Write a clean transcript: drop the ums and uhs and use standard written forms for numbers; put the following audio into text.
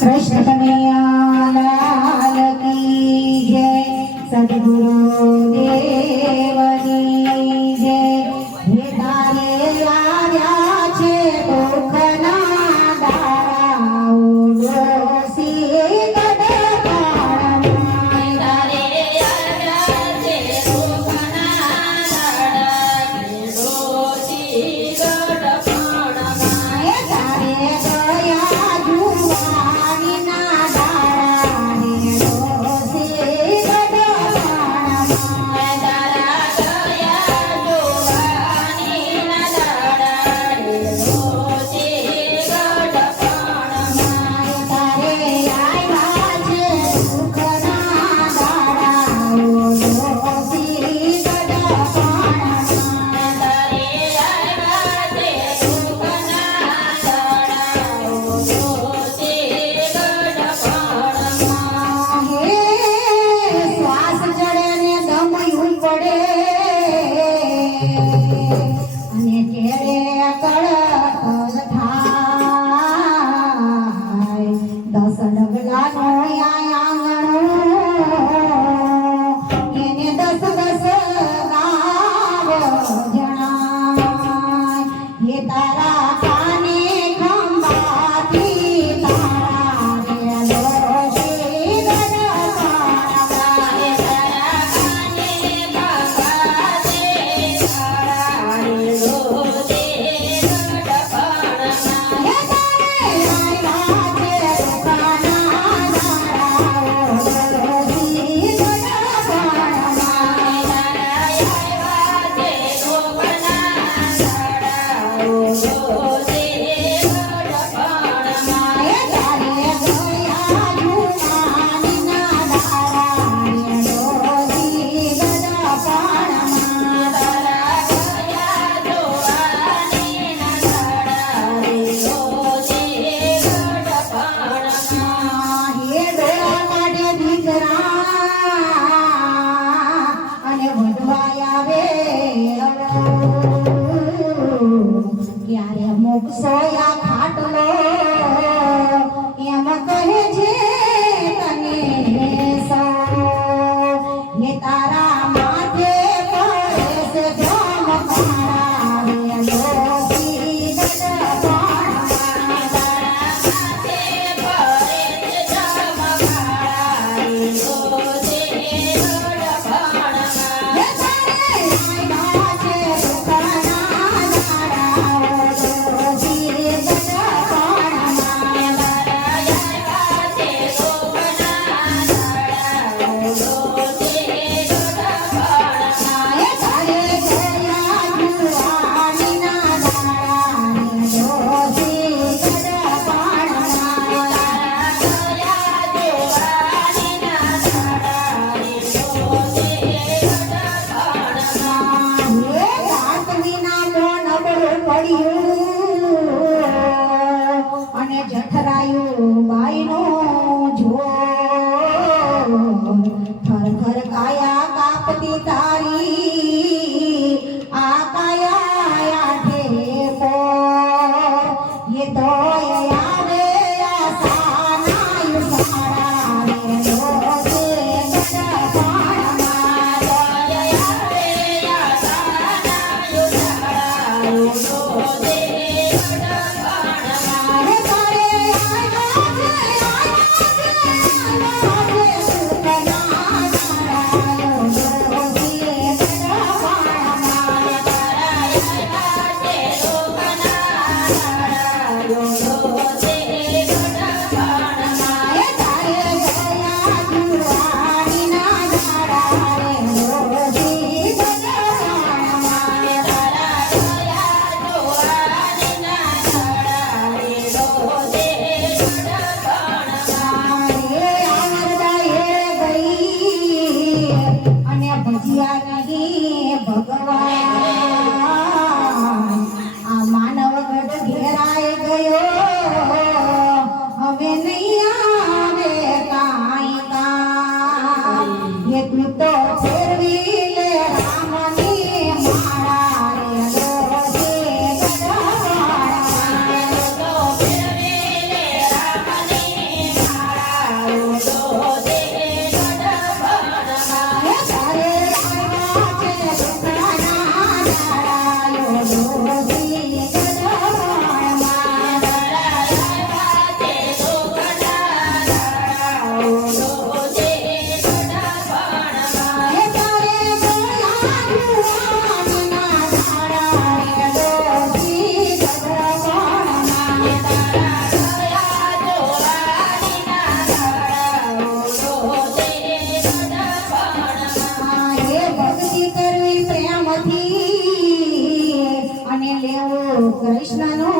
कृष्ण कन्हैया लाल की जय। सद्गुरु देवनी जय। हे तारे आव्या छे दुखना दाड़ा उडोसी गडपाड़માં। તારે આવ્યા છે દુઃખના દાડા ઉડોસી ગડપાડમાં। હે તારે ગયા જુવાનીના દાડા ઉડોસી ગડપાડમાં। તારા ગયા જુવાનીના દાડા ઉડોસી ગડપાડમાં। તારે આવ્યા છે દુઃખના દાડા ઉડોસી ગડપાડમાં। તારે આવ્યા છે દુઃખના દાડા ઉડોસી ગડપાડમાં। હે શ્વાસ ચડે ને દમ પડે અને કેળે કળકળ થાય। 10 ડગલાનો આંગણો એને 10 ગાવ જણાય। હે તારા કાને ખંભાથી તારા રેલોશી ગડપાડમાં। તારે તારા કાને ભગાતે તારા ઉડોસી ગડપાડમાં। હે તારે આવ્યા છે દુઃખના દાડા ઉડોસી ગડપાડમાં। હે તારે ગયા જુવાનીના દાડા ઉડોસી ગડપાડમાં। હે ડોળા કાઢે દીકરા અને વઢવાય આવે ક્યારે મોક્ષો યા ખાટલો એમ કહે છે તને સૌ। હે તારા માથે પડે છે જમખાડા રેલોશી ગડપાડમાં। હે તારે આવ્યા છે દુઃખના દાડા ઉડોસી ગડપાડમાં। હે તારે ગયા જુવાનીના દાડા ઉડોસી ગડપાડમાં। હે રાત વિના મોં નબળું પડ્યું અને જઠરાયું બાઈનું જોર। થર કાયા કાપતી તારી આ કાયા આઠે પોર। એ તોય આવે આસાનાયું સાડા રેલોશી ગડપાડમાં। હે તારે આવ્યા છે દુઃખના દાડા ઉડોસી ગડપાડમાં। હે તારે ગયા જુવાનીના દાડા રેલોશી ગડપાડમાં। કૃષ્ણનો